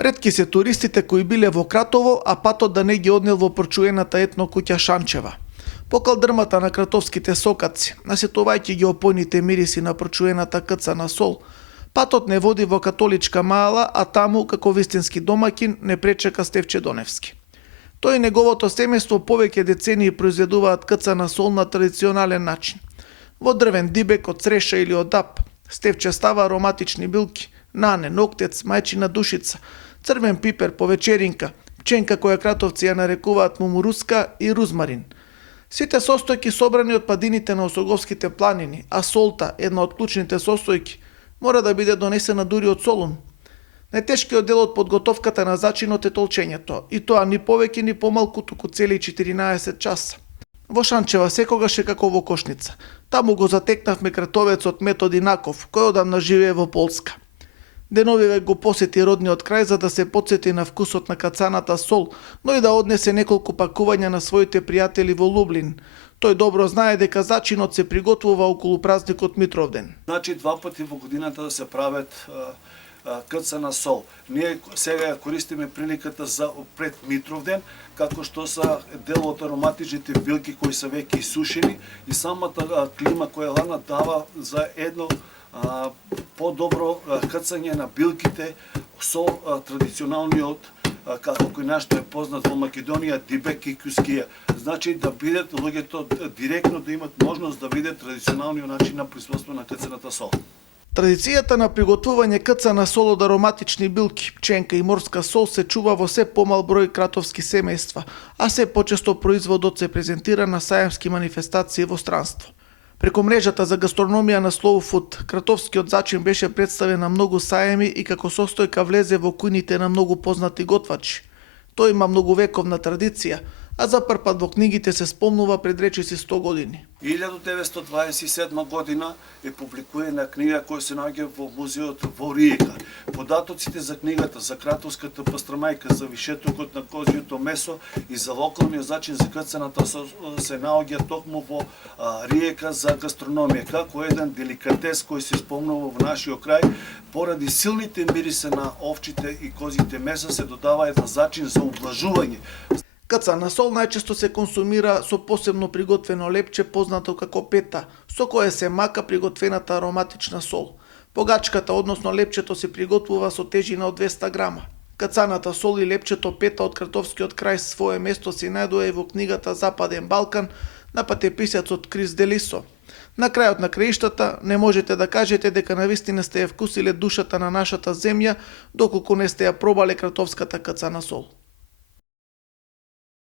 Ретки се туристите кои биле во Кратово, а патот да не ги однел во прочуената етно куќа Шанчева. По калдрмата на кратовските сокаци, насетувајќи ги опојните мириси на прочуената кцана сол, патот не води во католичка маала, а таму, како вистински домакин, не пречека Стефче Доневски. Тој и неговото семејство повеќе децении произведуваат кцана сол на традиционален начин. Во дрвен дибек од цреша или од дап, Стефче става ароматични билки, нане, ноктец, мајчина душица, црвен пипер по вечеринка, пченка која кратовци ја нарекуваат мумуруска и рузмарин. Сите состојки собрани од падините на Осоговските планини, а солта, една од клучните состојки, мора да биде донесена дури од Солун. Најтешкиот дел од подготовката на зачинот е толчењето, и тоа ни повеќе ни помалку туку цели 14 часа. Во Шанчева секогаш е како во кошница. Таму го затекнавме кратовецот Методи Наков, кој одамна живее во Полска. Деновиве го посети родниот крај за да се потсети на вкусот на кацаната сол, но и да однесе неколку пакувања на своите пријатели во Лублин. Тој добро знае дека зачинот се приготвува околу празникот Митровден. Значи 2 пати во годината да се прават кцана сол. Ние сега користиме приликата за пред Митровден, како што са дел од ароматичните билки кои се веќе исушени и самата клима која лана дава за едно по-добро кцање на билките со традиционалниот, како кој нашто е познат во Македонија, дибек и кускија. Значи да бидат луѓето директно да имат можност да видат традиционалниот начин на присуство на кцаната сол. Традицијата на приготвување кцана сол од ароматични билки, пченка и морска сол се чува во се помал број кратовски семејства, а се почесто производот се презентира на сајамски манифестации во странство. Преку мрежата за гастрономија на Slow Food, кратовскиот зачин беше представен на многу сајами и како состојка влезе во кујните на многу познати готвачи. Тој има многувековна традиција, а за прв пат во книгите се спомнува пред речиси 100 години. 1927 година е публикуена книга која се наоѓа во музеот во Риека. Податоците за книгата, за кратовската пастрамајка, за вишетокот на козјото месо и за локалниот зачин за кцаната се наоѓа токму во Риека за гастрономија, како еден деликатес кој се спомнува во нашиот крај. Поради силните мириси на овчите и козите меса се додава еден зачин за ублажување. Кцана сол најчесто се консумира со посебно приготвено лепче познато како пета, со кое се мака приготвената ароматична сол. Погачката, односно лепчето, се приготвува со тежина од 200 грама. Кцаната сол и лепчето пета од кратовскиот крај свое место се најдува и во книгата Западен Балкан на патеписецот Крис Делисо. На крајот на краиштата не можете да кажете дека навистина сте ја вкусиле душата на нашата земја, доколку не сте ја пробале кратовската кцана сол.